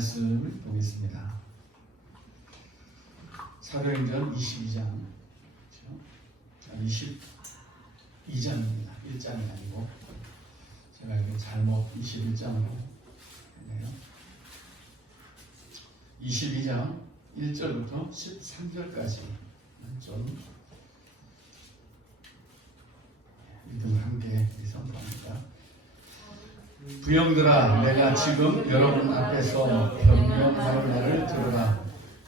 말씀을 보겠습니다. 사도행전 22장, 그렇죠? 22장입니다. 1장이 아니고 제가 이거 잘못 21장으로 했네요. 22장 1절부터 13절까지 좀 읽음을 함께 선포합니다. 부형들아, 내가 지금 여러분 앞에서 변명하는 말을 들으라.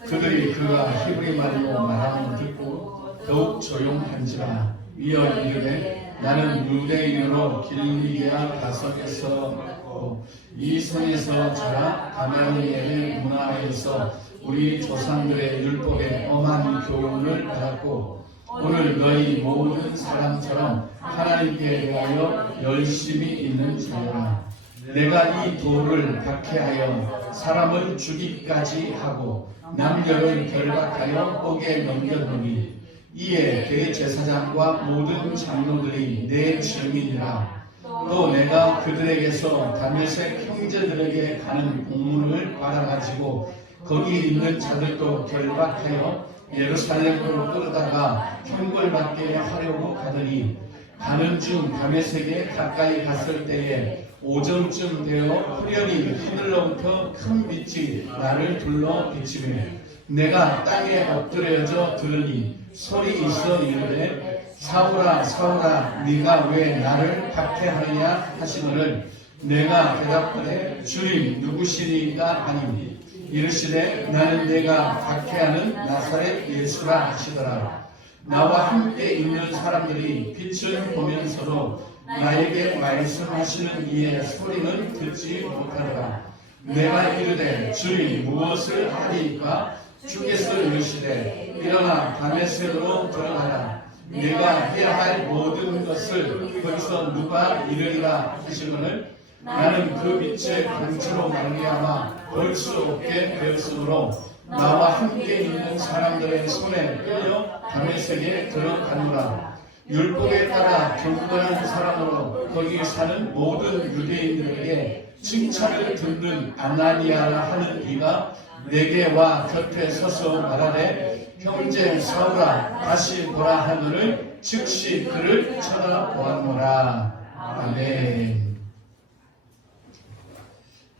그들이 그가 히브리 말로 말하는 듣고 더욱 조용한지라. 이어 이르되 나는 유대인으로 길리기아 다섯에서 왔고 이 성에서 자라 가말리엘의 문화에서 우리 조상들의 율법에 엄한 교훈을 받았고 오늘 너희 모든 사람처럼 하나님께 대하여 열심히 있는 자여라. 내가 이 돌을 박해하여 사람을 죽이기까지 하고 남녀를 결박하여 옥에 넘겨놓으니 이에 대제사장과 모든 장로들이 내 증인이라. 또 내가 그들에게서 다메섹 형제들에게 가는 공문을 받아가지고 거기 있는 자들도 결박하여 예루살렘으로 끌어다가 형벌받게 하려고 가더니 가는 중 다메섹에 가까이 갔을 때에 오전쯤 되어 후련히 하늘로부터 큰 빛이 나를 둘러 비치매 내가 땅에 엎드려져 들으니 소리 있어 이르되 사울아 사울아 네가 왜 나를 박해하느냐 하시거늘 내가 대답하되 주님 누구시니까 하니 이르시되 나는 내가 박해하는 나사렛 예수라 하시더라. 나와 함께 있는 사람들이 빛을 보면서도 나에게 말씀하시는 이의 소리는 듣지 못하더라. 내가 이르되 주님 무엇을 하리이까? 주께서 이르시되 일어나 다메섹으로 들어가라. 내가 해야 할 모든 것을 거기서 누가 이르리라 하시거늘 나는 그 빛의 강처로 말미암아 볼 수 없게 되었으므로 나와 함께 있는 사람들의 손에 끌려 다메섹에 들어가노라. 율법에 따라 경건한 사람으로 거기 사는 모든 유대인들에게 칭찬을 듣는 아나니아라 하는 이가 내게 와 곁에 서서 말하되 형제 사울아 다시 보라 하늘을 즉시 그를 쳐다보았노라. 아멘.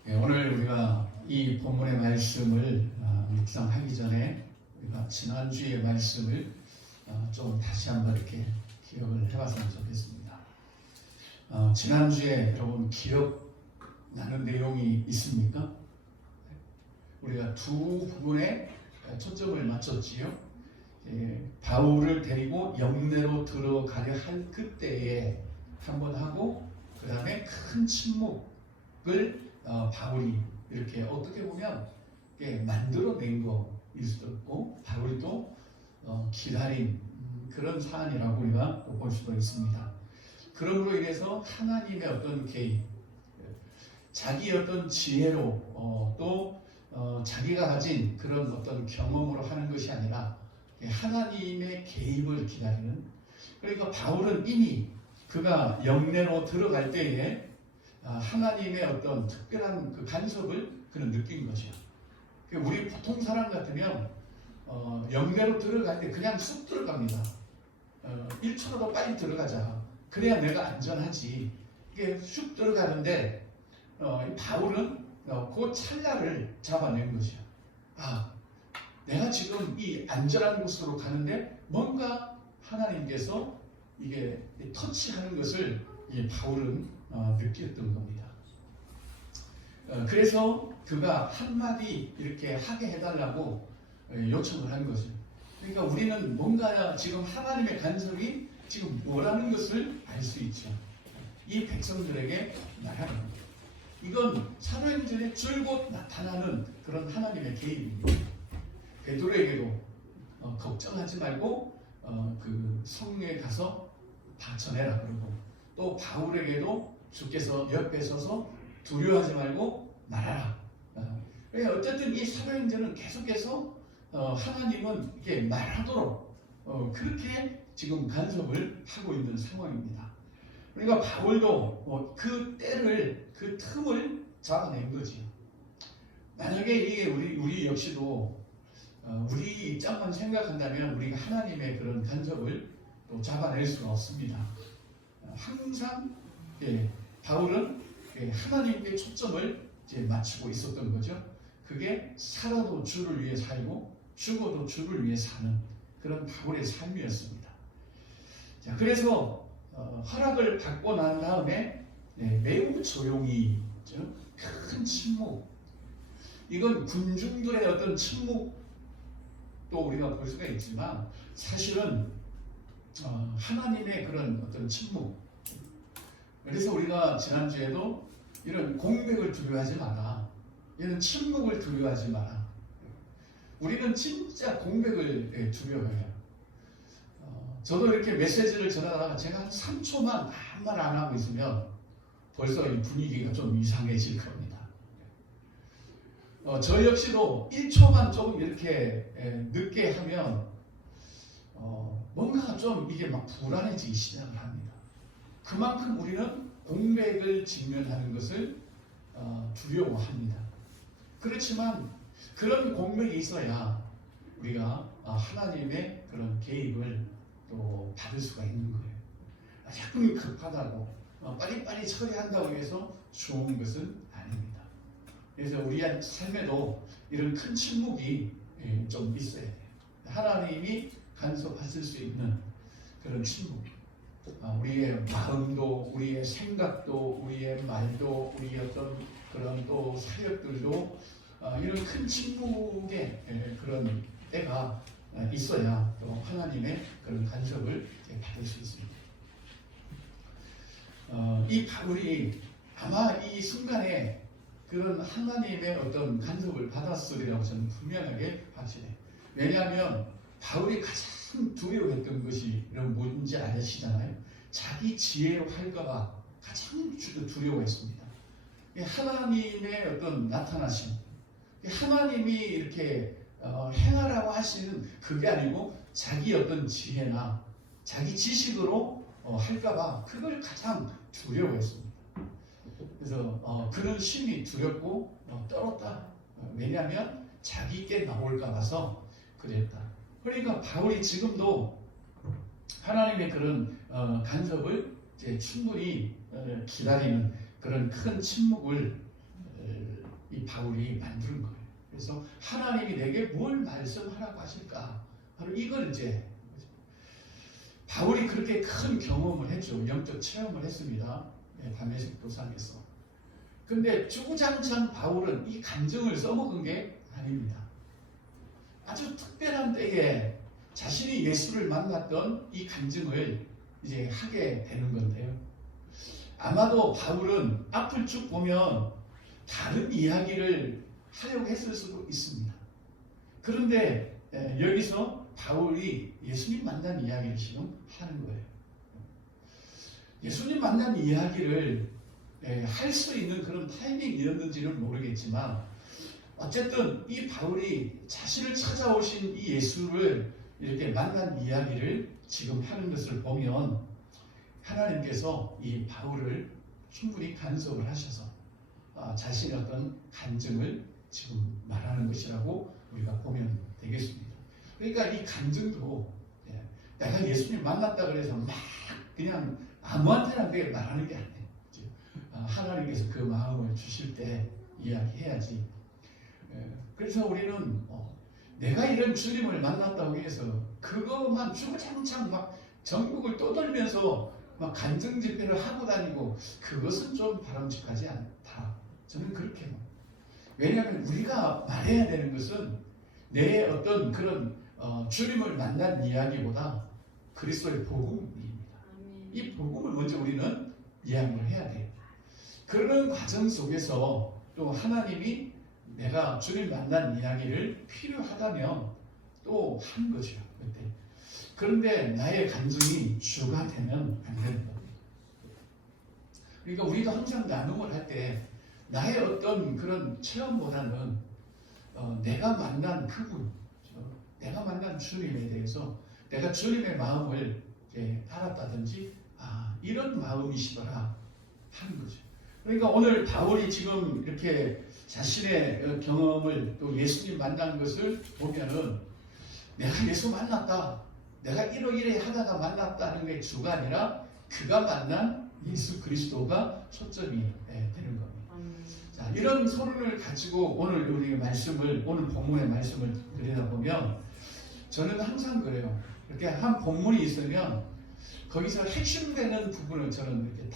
오늘 우리가 이 본문의 말씀을 묵상하기 전에 우리가 지난주의 말씀을 좀 다시 한번 이렇게 기억을 해봤으면 좋겠습니다. 지난주에 여러분 기억나는 내용이 있습니까? 우리가 두 부분에 초점을 맞췄지요. 바울을 데리고 영내로 들어가려 할 그때에 한번 하고 그 다음에 큰 침묵을 바울이 이렇게 어떻게 보면 만들어낸 거일 수도 있고 바울이 또 기다린 그런 사안이라고 우리가 볼 수도 있습니다. 그럼으로 인해서 하나님의 어떤 개입, 자기 어떤 지혜로 또 자기가 가진 그런 어떤 경험으로 하는 것이 아니라 하나님의 개입을 기다리는. 그러니까 바울은 이미 그가 영내로 들어갈 때에 하나님의 어떤 특별한 그 간섭을 그는 느낀 것이야. 우리 보통 사람 같으면 영내로 들어갈 때 그냥 쑥 들어갑니다. 1초라도 빨리 들어가자. 그래야 내가 안전하지. 이게 쑥 들어가는데 바울은 그 찰나를 잡아낸 것이야. 내가 지금 이 안전한 곳으로 가는데 뭔가 하나님께서 이게 터치하는 것을 이 바울은 느꼈던 겁니다. 그래서 그가 한마디 이렇게 하게 해달라고 요청을 한 거죠. 그러니까 우리는 뭔가 지금 하나님의 간섭이 지금 뭐라는 것을 알 수 있죠. 이 백성들에게 말하는 겁니다. 이건 사도행전에 줄곧 나타나는 그런 하나님의 개입입니다. 베드로에게도 걱정하지 말고 그 성령에 가서 다 전해라 그러고 또 바울에게도 주께서 옆에 서서 두려워하지 말고 말하라. 어쨌든 이 사도행전은 계속해서 하나님은 이렇게 말하도록 그렇게 지금 간섭을 하고 있는 상황입니다. 그러니까 바울도 그 때를 그 틈을 잡아낸 거지. 만약에 만약에 이게 우리 역시도 우리 입장만 생각한다면 우리가 하나님의 그런 간섭을 또 잡아낼 수가 없습니다. 항상 바울은 하나님께 초점을 맞추고 있었던 거죠. 그게 살아도 주를 위해 살고 죽어도 주를 위해 사는 그런 바울의 삶이었습니다. 자, 그래서 허락을 받고 난 다음에 매우 조용히 큰 침묵, 이건 군중들의 어떤 침묵도 우리가 볼 수가 있지만 사실은 하나님의 그런 어떤 침묵. 그래서 우리가 지난주에도 이런 공백을 두려워하지 마라, 이런 침묵을 두려워하지 마라. 우리는 진짜 공백을 두려워해요. 저도 이렇게 메시지를 전하다가 제가 한 3초만 아무 말 안 하고 있으면 벌써 이 분위기가 좀 이상해질 겁니다. 저 역시도 1초만 조금 이렇게 늦게 하면 뭔가 좀 이게 막 불안해지기 시작을 합니다. 그만큼 우리는 공백을 직면하는 것을 두려워합니다. 그렇지만 그런 공백이 있어야 우리가 하나님의 그런 개입을 또 받을 수가 있는 거예요. 자꾸 급하다고 빨리빨리 처리한다고 해서 좋은 것은 아닙니다. 그래서 우리 삶에도 이런 큰 침묵이 좀 있어야 돼요. 하나님이 간섭하실 수 있는 그런 침묵. 우리의 마음도, 우리의 생각도, 우리의 말도, 우리의 어떤 그런 또 사역들도 이런 큰 침묵의 그런 때가 있어야 또 하나님의 그런 간섭을 받을 수 있습니다. 이 바울이 아마 이 순간에 그런 하나님의 어떤 간섭을 받았으리라고 저는 분명하게 확신해요. 왜냐하면 바울이 가장 두려워했던 것이 뭔지 아시잖아요. 자기 지혜로 할까봐 가장 두려워했습니다. 하나님의 어떤 나타나심, 하나님이 이렇게 행하라고 하시는 그게 아니고 자기 어떤 지혜나 자기 지식으로 할까봐 그걸 가장 두려워했습니다. 그래서 그런 심이 두렵고 떨었다. 왜냐하면 자기께 나올까 봐서 그랬다. 그러니까 바울이 지금도 하나님의 그런 간섭을 충분히 기다리는 그런 큰 침묵을 이 바울이 만드는 거예요. 그래서 하나님이 내게 뭘 말씀하라고 하실까? 바로 이걸 바울이 그렇게 큰 경험을 했죠. 영적 체험을 했습니다. 다메섹 도상에서. 근데 주구장창 바울은 이 감정을 써먹은 게 아닙니다. 아주 특별한 때에 자신이 예수를 만났던 이 간증을 이제 하게 되는 건데요. 아마도 바울은 앞을 쭉 보면 다른 이야기를 하려고 했을 수도 있습니다. 그런데 여기서 바울이 예수님 만난 이야기를 지금 하는 거예요. 예수님 만난 이야기를 할 수 있는 그런 타이밍이었는지는 모르겠지만 어쨌든 이 바울이 자신을 찾아오신 이 예수를 이렇게 만난 이야기를 지금 하는 것을 보면 하나님께서 이 바울을 충분히 간섭을 하셔서 자신의 어떤 간증을 지금 말하는 것이라고 우리가 보면 되겠습니다. 그러니까 이 간증도 내가 예수님 만났다 그래서 막 그냥 아무한테나 그게 말하는 게 아니에요. 하나님께서 그 마음을 주실 때 이야기해야지. 그래서 우리는 내가 이런 주님을 만났다고 해서 그것만 주구장창 막 전국을 떠돌면서 막 간증 집회를 하고 다니고 그것은 좀 바람직하지 않다. 저는 그렇게 봐. 왜냐하면 우리가 말해야 되는 것은 내 어떤 그런 주님을 만난 이야기보다 그리스도의 복음입니다. 이 복음을 먼저 우리는 이야기를 해야 돼요. 그런 과정 속에서 또 하나님이 내가 주님 만난 이야기를 필요하다면 또 한 거죠. 그때. 그런데 나의 간증이 주가 되면 안 되는 겁니다. 그러니까 우리도 항상 나눔을 할 때 나의 어떤 그런 체험보다는 내가 만난 그분, 내가 만난 주님에 대해서 내가 주님의 마음을 알았다든지 이런 마음이시더라 하는 거죠. 그러니까 오늘 바울이 지금 이렇게 자신의 경험을 또 예수님 만난 것을 보면은 내가 예수 만났다, 내가 이러이러 하다가 만났다는 게 주가 아니라 그가 만난 예수 그리스도가 초점이 되는 겁니다. 자, 이런 소론을 가지고 오늘 우리 말씀을, 오늘 본문의 말씀을 들여다보면 저는 항상 그래요. 이렇게 한 본문이 있으면 거기서 핵심되는 부분을 저는 이렇게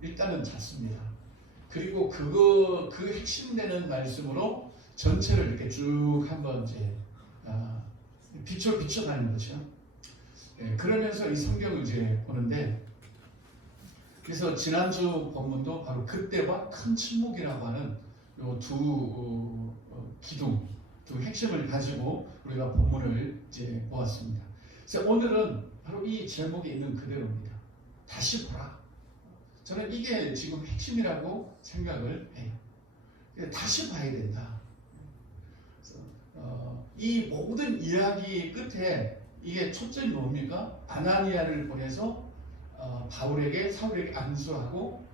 일단은 찾습니다. 그리고 그 핵심되는 말씀으로 전체를 이렇게 쭉 한번 이제 비춰가는 거죠. 그러면서 이 성경을 이제 보는데, 그래서 지난주 본문도 바로 그때와 큰 침묵이라고 하는 요 두 핵심을 가지고 우리가 본문을 이제 보았습니다. 그래서 오늘은 바로 이 제목에 있는 그대로입니다. 다시 보라. 저는 이게 지금 핵심이라고 생각을 해요. 다시 봐야 된다. 이 모든 이야기 끝에 이게 초점이 뭡니까? 아나니아를 보내서 사울에게 안수하고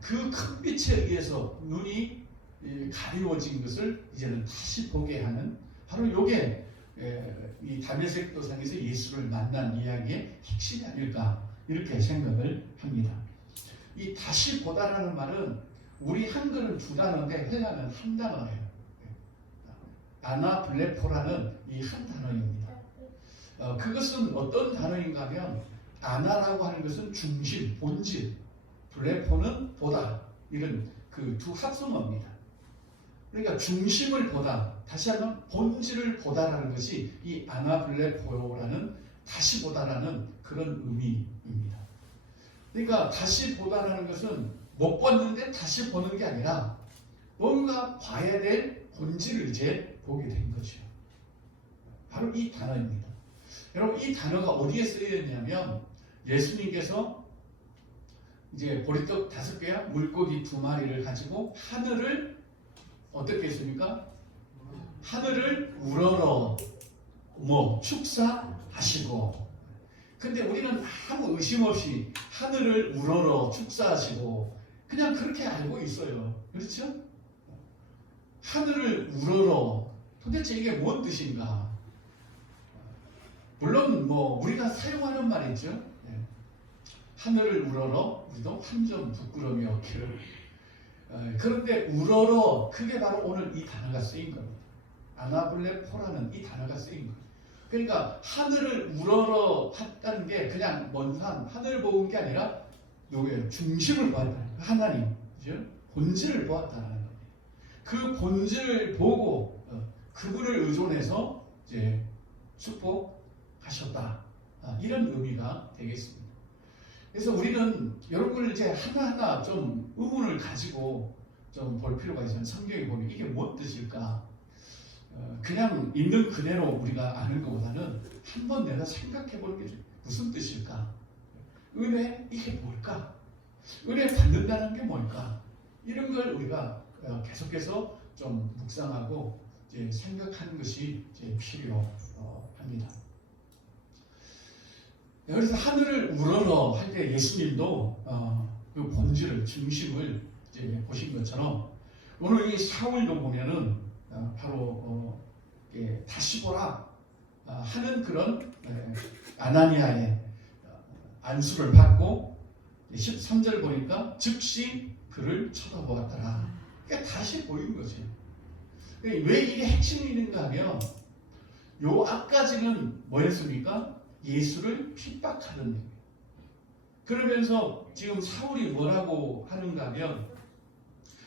그 큰 빛에 의해서 눈이 가리워진 것을 이제는 다시 보게 하는, 바로 이게 이 다메섹 도상에서 예수를 만난 이야기의 핵심이 아닐까, 이렇게 생각을 합니다. 이 다시 보다라는 말은 우리 한글은 두 단어인데 헬라는 한 단어예요. 아나블레포라는 이 한 단어입니다. 그것은 어떤 단어인가 하면, 아나라고 하는 것은 중심, 본질, 블레포는 보다, 이런 그 두 합성어입니다. 그러니까 중심을 보다, 다시 한번 본질을 보다라는 것이 이 아나블레포라는 다시 보다라는 그런 의미입니다. 그러니까 다시 보다라는 것은 못 봤는데 다시 보는 게 아니라 뭔가 봐야 될 본질을 이제 보게 된 거죠. 바로 이 단어입니다. 여러분, 이 단어가 어디에 쓰여 있냐면, 예수님께서 이제 보리떡 5개와 물고기 2마리를 가지고 하늘을 어떻게 했습니까? 하늘을 우러러 축사하시고, 근데 우리는 아무 의심 없이 하늘을 우러러 축사하시고 그냥 그렇게 알고 있어요. 그렇죠? 하늘을 우러러, 도대체 이게 뭔 뜻인가? 물론 우리가 사용하는 말이죠. 하늘을 우러러, 우리도 한 점 부끄러움이 없기를. 그런데 우러러, 그게 바로 오늘 이 단어가 쓰인 겁니다. 아나블레포라는 이 단어가 쓰인 거예요. 그러니까 하늘을 우러러 했다는 게 그냥 먼 산, 하늘을 보는 게 아니라 요게 중심을 보았다. 하나님, 그죠? 본질을 보았다는 겁니다. 그 본질을 보고 그분을 의존해서 이제 축복하셨다. 이런 의미가 되겠습니다. 그래서 우리는 이런 걸 이제 하나하나 좀 의문을 가지고 좀 볼 필요가 있어요. 성경에 보면 이게 뭔 뜻일까? 그냥 있는 그대로 우리가 아는 것보다는 한번 내가 생각해 보는 게 무슨 뜻일까? 은혜, 이게 뭘까? 은혜 받는다는 게 뭘까? 이런 걸 우리가 계속해서 좀 묵상하고 이제 생각하는 것이 이제 필요합니다. 그래서 하늘을 우러러 할 때 예수님도 그 본질을, 중심을 이제 보신 것처럼 오늘 이 사울도 보면은 바로 다시 보라 하는 그런 아나니아의 안수를 받고 13절 보니까 즉시 그를 쳐다보았더라. 그러니까 다시 보인 거죠. 왜 이게 핵심이 있는가 하면 요 앞까지는 뭐였습니까? 예수를 핍박하는 거예요. 그러면서 지금 사울이 뭐라고 하는가 하면,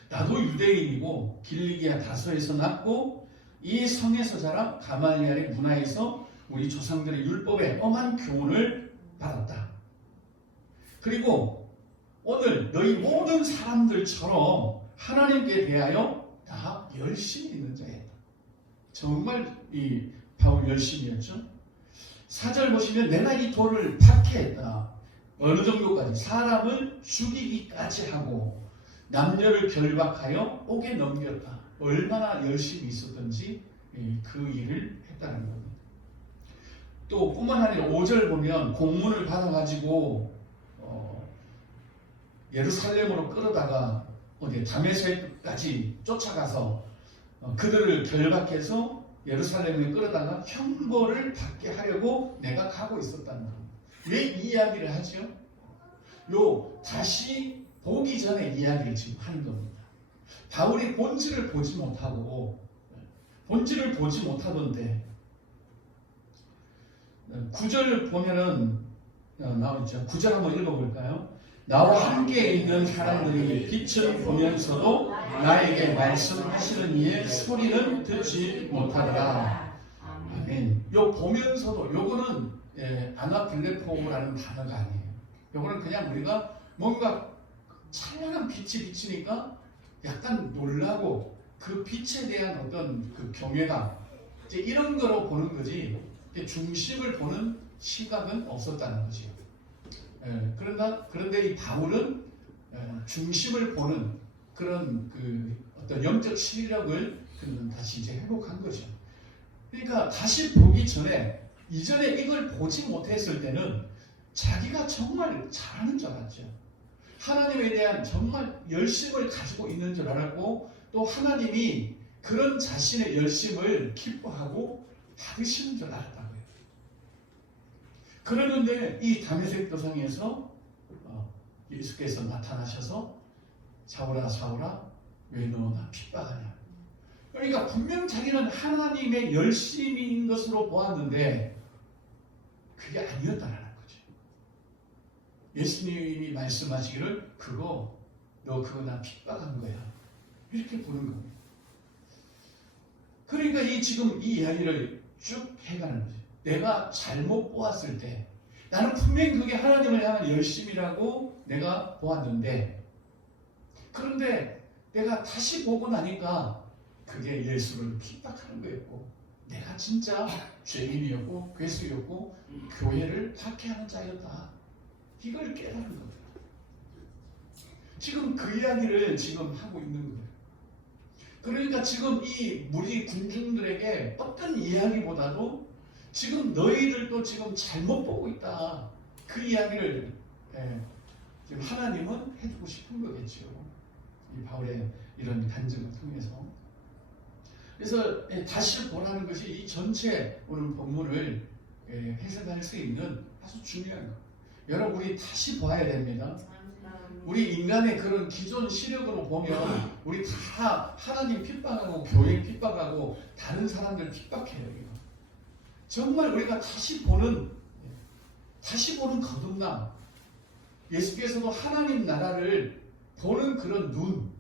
나도 유대인이고 길리기아 다소에서 났고 이 성에서 자라 가말리엘의 문화에서 우리 조상들의 율법에 엄한 교훈을 받았다. 그리고 오늘 너희 모든 사람들처럼 하나님께 대하여 다 열심히 있는 자였다. 정말 이 바울 열심이었죠. 4절 보시면 내가 이 돌을 박해했다. 어느 정도까지? 사람을 죽이기까지 하고 남녀를 결박하여 옥에 넘겼다. 얼마나 열심히 있었던지 그 일을 했다는 겁니다. 또 뿐만 아니라 5절 보면 공문을 받아가지고 예루살렘으로 끌어다가 어디 다메섹 까지 쫓아가서 그들을 결박해서 예루살렘에 끌어다가 형벌을 받게 하려고 내가 가고 있었다는 겁니다. 왜 이 이야기를 하죠? 다시 보기 전에 이야기를 지금 하는 겁니다. 바울이 본질을 보지 못하던데 9절 보면은 나오죠. 9절 한번 읽어볼까요? 나와 함께 있는 사람들이 빛을 보면서도 나에게 말씀하시는 이의 소리는 듣지 못하더라. 아멘. 요 보면서도 요거는 아나블레포라는 단어가 아니에요. 요거는 그냥 우리가 뭔가 찬란한 빛이 비치니까 약간 놀라고 그 빛에 대한 어떤 그 경외감 이제 이런 거로 보는 거지 중심을 보는 시각은 없었다는 거죠. 그런데 이 바울은 중심을 보는 그런 그 어떤 영적 시력을 그는 다시 이제 회복한 거죠. 그러니까 다시 보기 전에 이전에 이걸 보지 못했을 때는 자기가 정말 잘하는 줄 알았죠. 하나님에 대한 정말 열심을 가지고 있는 줄 알았고 또 하나님이 그런 자신의 열심을 기뻐하고 받으시는 줄 알았다고요. 그러는데 이 다메섹 도상에서 예수께서 나타나셔서 사울아 사울아 왜 너 나 핍박하냐. 그러니까 분명 자기는 하나님의 열심인 것으로 보았는데 그게 아니었다는 거죠. 예수님이 말씀하시기를 너 그거 나 핍박한 거야. 이렇게 보는 겁니다. 그러니까 지금 이 이야기를 쭉 해가는 거죠. 내가 잘못 보았을 때 나는 분명히 그게 하나님을 향한 열심이라고 내가 보았는데 그런데 내가 다시 보고 나니까 그게 예수를 핍박하는 거였고 내가 진짜 죄인이었고 괴수였고 교회를 박해하는 자였다. 이걸 깨달은 겁니다. 지금 그 이야기를 지금 하고 있는 거예요. 그러니까 지금 이 무리 군중들에게 어떤 이야기보다도 지금 너희들도 지금 잘못 보고 있다. 그 이야기를 지금 하나님은 해주고 싶은 거겠죠. 이 바울의 이런 간증을 통해서. 그래서 다시 보라는 것이 이 전체 오늘 본문을 해석할 수 있는 아주 중요한 것. 여러분 우리 다시 봐야 됩니다. 우리 인간의 그런 기존 시력으로 보면 우리 다 하나님 핍박하고 교회 핍박하고 다른 사람들 핍박해요. 이거. 정말 우리가 다시 보는 거듭남. 예수께서도 하나님 나라를 보는 그런 눈,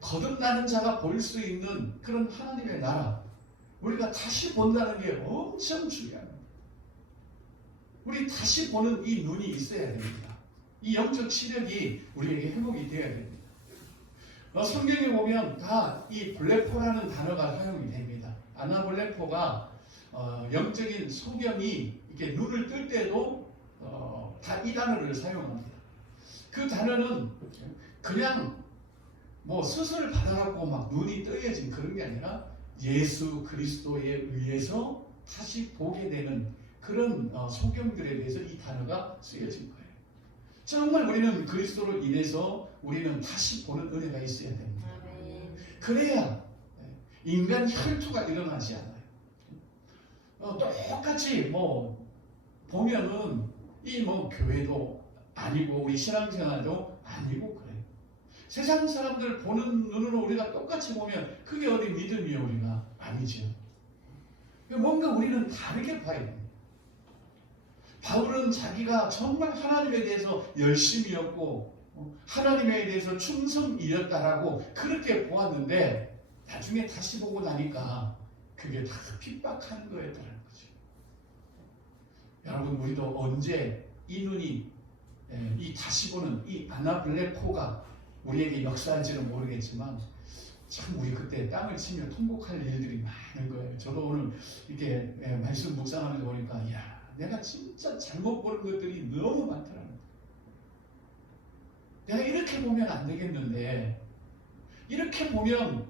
거듭나는 자가 볼 수 있는 그런 하나님의 나라. 우리가 다시 본다는 게 엄청 중요합니다. 우리 다시 보는 이 눈이 있어야 됩니다. 이 영적 시력이 우리에게 회복이 되어야 됩니다. 성경에 보면 다 이 블레포라는 단어가 사용이 됩니다. 아나블레포가 영적인 소경이 이렇게 눈을 뜰 때도 다 이 단어를 사용합니다. 그 단어는 그냥 뭐 수술을 받아갖고 막 눈이 떠여진 그런 게 아니라 예수 그리스도에 의해서 다시 보게 되는 그런 소경들에 대해서 이 단어가 쓰여진 거예요. 정말 우리는 그리스도로 인해서 우리는 다시 보는 은혜가 있어야 됩니다. 그래야 인간 혈투가 일어나지 않아요. 똑같이 뭐 보면은 이 뭐 교회도 아니고 우리 신앙생활도 아니고 그래요. 세상 사람들 보는 눈으로 우리가 똑같이 보면 그게 어디 믿음이에요? 우리가 아니죠. 뭔가 우리는 다르게 봐야 됩니다. 바울은 자기가 정말 하나님에 대해서 열심이었고 하나님에 대해서 충성이었다라고 그렇게 보았는데 나중에 다시 보고 나니까 그게 다 핍박하는 거였다는 거죠. 여러분 우리도 언제 이 눈이 이 다시 보는 이 아나블레코가 우리에게 역사할지는 모르겠지만 참 우리 그때 땅을 치며 통곡할 일들이 많은 거예요. 저도 오늘 이렇게 말씀 묵상하면서 보니까 내가 진짜 잘못 보는 것들이 너무 많더라고요. 내가 이렇게 보면 안 되겠는데 이렇게 보면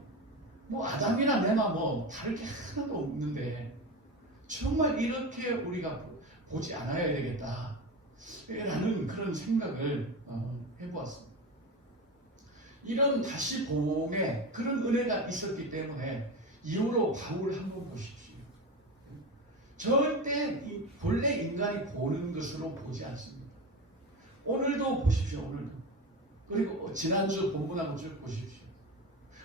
뭐 아담이나 내나 뭐 다를 게 하나도 없는데 정말 이렇게 우리가 보지 않아야 되겠다 라는 그런 생각을 해보았습니다. 이런 다시 보험에 그런 은혜가 있었기 때문에 이후로 바울 한번 보십시오. 절대 본래 인간이 보는 것으로 보지 않습니다. 오늘도 보십시오. 오늘도. 그리고 지난주 본문하고 쭉 보십시오.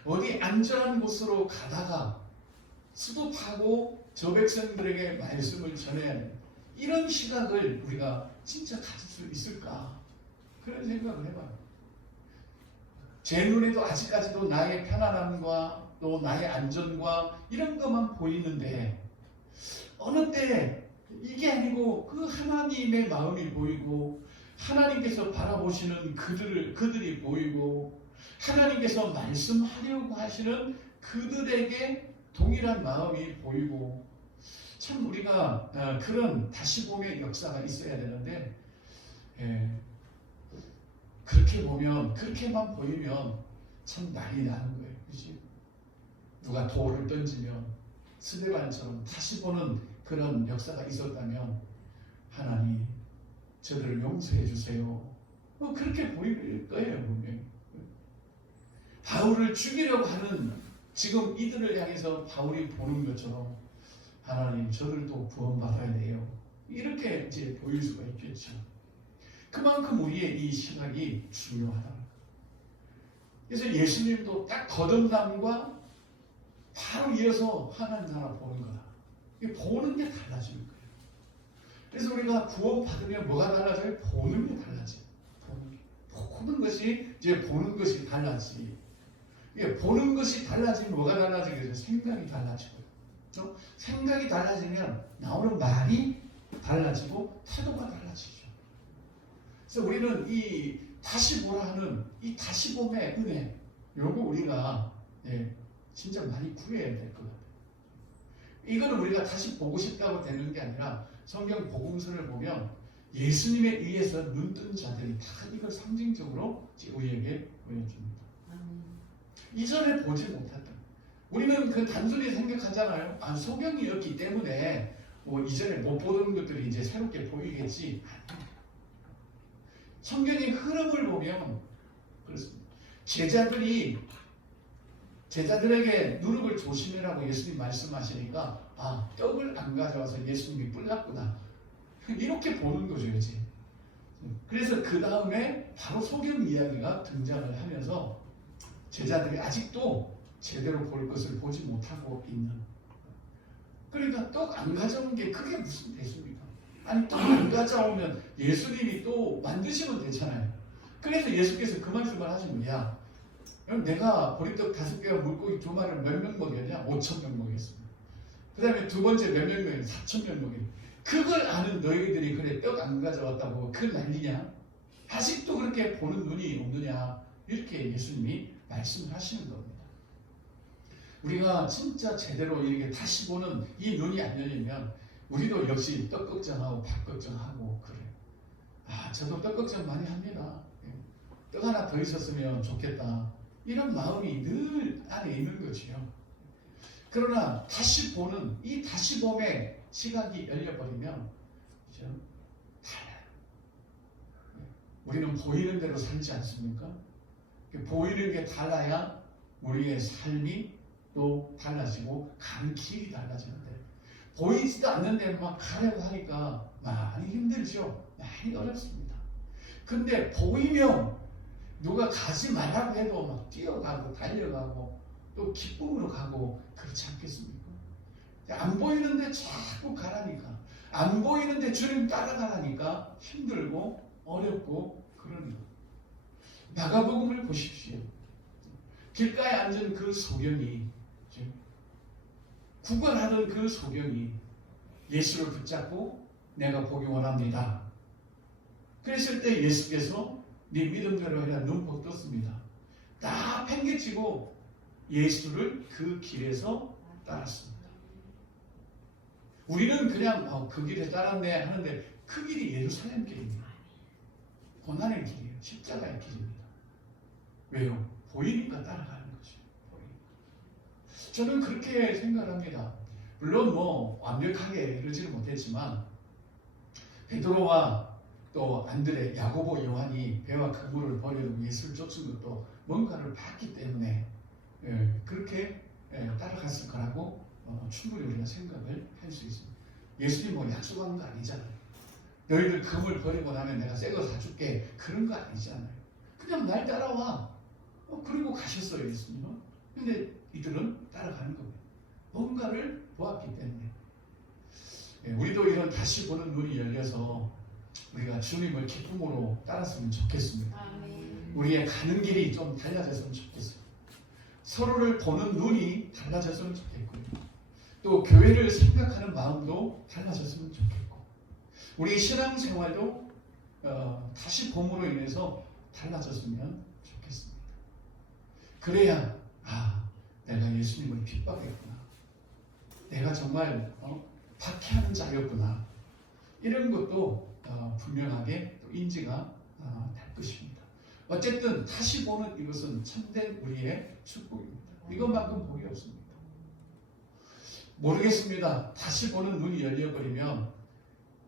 어디 안전한 곳으로 가다가 수도파고 저 백성들에게 말씀을 전해야 됩니다. 이런 시각을 우리가 진짜 가질 수 있을까? 그런 생각을 해봐요. 제 눈에도 아직까지도 나의 편안함과 또 나의 안전과 이런 것만 보이는데 어느 때 이게 아니고 그 하나님의 마음이 보이고 하나님께서 바라보시는 그들이 보이고 하나님께서 말씀하려고 하시는 그들에게 동일한 마음이 보이고 참 우리가 그런 다시 봄의 역사가 있어야 되는데 그렇게 보면 그렇게만 보이면 참 말이 나는 거예요. 그렇지? 누가 돌을 던지면 스데반처럼 다시 보는 그런 역사가 있었다면 하나님 저들을 용서해 주세요. 그렇게 보일 거예요. 분명히. 바울을 죽이려고 하는 지금 이들을 향해서 바울이 보는 것처럼 하나님 저들도 구원받아야 돼요. 이렇게 이제 보일 수가 있겠죠. 그만큼 우리의 이 시각이 중요하다. 그래서 예수님도 딱 거듭남과 바로 이어서 하나님 나라 보는 거다. 보는 게 달라지는 거예요. 그래서 우리가 구원받으면 뭐가 달라져요? 보는 게 달라져요. 보는 것이 이제 보는 것이 달라지. 보는 것이 달라지면 뭐가 달라지겠어요? 생각이 달라지고요. 생각이 달라지면 나오는 말이 달라지고 태도가 달라지죠. 그래서 우리는 이 다시 보라 하는 이 다시 봄의 은혜, 요거 우리가 진짜 많이 구해야 될 것 같아요. 이거는 우리가 다시 보고 싶다고 되는 게 아니라 성경 복음서를 보면 예수님에 의해서 눈뜬 자들이 다 이걸 상징적으로 우리에게 보여줍니다. 이전에 보지 못했다. 우리는 그 단순히 생각하잖아요. 소경이었기 때문에 뭐 이전에 못 보던 것들이 이제 새롭게 보이겠지. 성경의 흐름을 보면 그렇습니다. 제자들에게 누룩을 조심해라고 예수님 말씀하시니까 떡을 안 가져와서 예수님이 뿔났구나. 이렇게 보는 거죠. 이제. 그래서 그 다음에 바로 소경 이야기가 등장을 하면서 제자들이 아직도 제대로 볼 것을 보지 못하고 있는. 그러니까 떡 안 가져온 게 그게 무슨 대수입니까? 아니 떡 안 가져오면 예수님이 또 만드시면 되잖아요. 그래서 예수께서 그 말씀을 하신 거야. 내가 보리떡 5개와 물고기 2마리를 몇 명 먹였냐? 5,000명 먹였습니다. 그 다음에 두 번째 몇 명 먹였냐? 4,000명 먹였냐? 그걸 아는 너희들이 그래 떡 안 가져왔다고 그 난리냐? 아직도 그렇게 보는 눈이 없느냐? 이렇게 예수님이 말씀하시는 겁니다. 우리가 진짜 제대로 이렇게 다시 보는 이 눈이 안 열리면 우리도 역시 떡 걱정하고 밥 걱정하고 그래요. 저도 떡 걱정 많이 합니다. 떡 하나 더 있었으면 좋겠다. 이런 마음이 늘 안에 있는 거지요. 그러나 다시 보는 이 다시 봄의 시각이 열려버리면 달라요. 우리는 보이는 대로 살지 않습니까? 보이는 게 달라야 우리의 삶이 또 달라지고 가는 길이 달라지는데 보이지도 않는데 막 가려고 하니까 많이 힘들죠. 많이 어렵습니다. 근데 보이면 누가 가지 말라고 해도 막 뛰어가고 달려가고 또 기쁨으로 가고 그렇지 않겠습니까? 안 보이는데 자꾸 가라니까 안 보이는데 주님 따라가라니까 힘들고 어렵고 그러는 거. 마가복음을 보십시오. 길가에 앉은 그 소경이 구걸하던 그 소경이 예수를 붙잡고 내가 보기 원합니다. 그랬을 때 예수께서 네 믿음대로 해라 눈폭 떴습니다. 다 팽개치고 예수를 그 길에서 따랐습니다. 우리는 그냥 그 길에 따랐네 하는데 그 길이 예루살렘 길입니다. 고난의 길이에요. 십자가의 길입니다. 왜요? 보이니까 따라가는 거죠. 저는 그렇게 생각합니다. 물론 완벽하게 이러지는 못했지만 베드로와 또 안드레, 야고보, 요한이 배와 그물을 버려두고 예수를 쫓은 것도 뭔가를 봤기 때문에 그렇게 따라갔을 거라고 충분히 우리가 생각을 할 수 있습니다. 예수님 뭐 약속한 거 아니잖아요. 너희들 금을 버리고 나면 내가 새 거 사줄게, 그런 거 아니잖아요. 그냥 날 따라와. 그리고 가셨어요, 예수님은. 근데 이들은 따라가는 겁니다. 뭔가를 보았기 때문에. 우리도 이런 다시 보는 눈이 열려서 우리가 주님을 기쁨으로 따랐으면 좋겠습니다. 아멘. 우리의 가는 길이 좀 달라졌으면 좋겠어요. 서로를 보는 눈이 달라졌으면 좋겠고요. 또 교회를 생각하는 마음도 달라졌으면 좋겠고, 우리 신앙생활도 다시 봄으로 인해서 달라졌으면 좋겠습니다. 그래야 내가 예수님을 핍박했구나, 내가 정말 박해하는 자였구나, 이런 것도 분명하게 또 인지가 될 것입니다. 어쨌든 다시 보는 이것은 참된 우리의 축복입니다. 이것만큼 복이 없습니다. 모르겠습니다. 다시 보는 눈이 열려버리면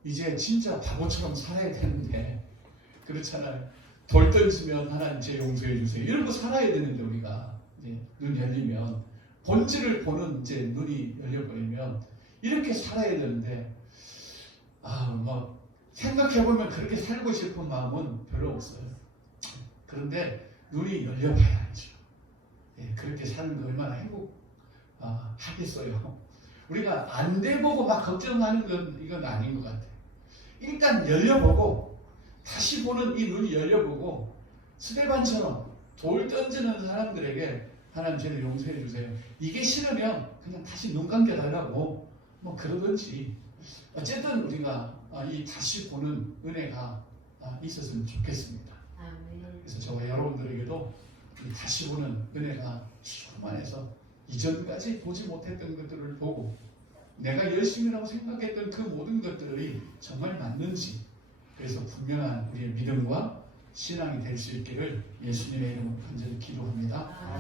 이제 진짜 바보처럼 살아야 되는데, 그렇잖아요. 돌 던지면 하나님 제 용서해 주세요, 이런 거 살아야 되는데, 우리가 이제 눈 열리면 본질을 보는 이제 눈이 열려버리면 이렇게 살아야 되는데, 뭐 생각해보면 그렇게 살고 싶은 마음은 별로 없어요. 그런데 눈이 열려봐야죠. 그렇게 사는 거 얼마나 하겠어요. 우리가 안 돼 보고 막 걱정하는 건 이건 아닌 것 같아요. 일단 열려보고, 다시 보는 이 눈이 열려보고, 스데반처럼 돌 던지는 사람들에게 하나님 저를 용서해 주세요, 이게 싫으면 그냥 다시 눈 감겨달라고 뭐 그러든지, 어쨌든 우리가 이 다시 보는 은혜가 있었으면 좋겠습니다. 그래서 저와 여러분들에게도 이 다시 보는 은혜가 충만해서 이전까지 보지 못했던 것들을 보고 내가 열심이라고 생각했던 그 모든 것들이 정말 맞는지, 그래서 분명한 우리의 믿음과 신앙이 될 수 있기를 예수님의 이름으로 간절히 기도합니다.